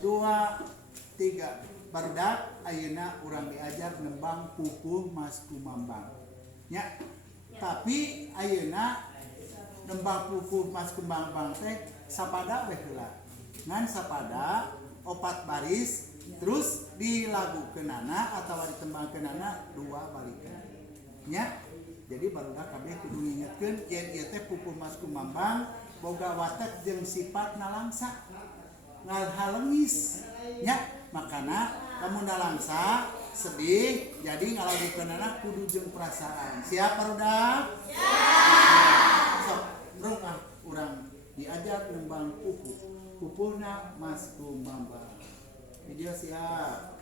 2, 3. Barudak ayeuna urang diajar nembang pupuh Mas Kumambang. Nya. Tapi ayeuna nembang pupuh Mas Kumambang teh sapada we heula. Ngan sapada 4 baris terus dilagukeunana atawa ditembangkeunana 2 balikan. Nya. Jadi barudak kabeh kudu ngingetkeun yen ieu teh pupuh Mas Kumambang boga watek jeung sifatna langsa. Ngalhalengis nya makana lamun langsa sedih jadi ngalagukeunana kudu jeung perasaan. Siap barudak? Siap. Sok rungah urang diajar nembang pupuhna Mas Kumambang. Video siap.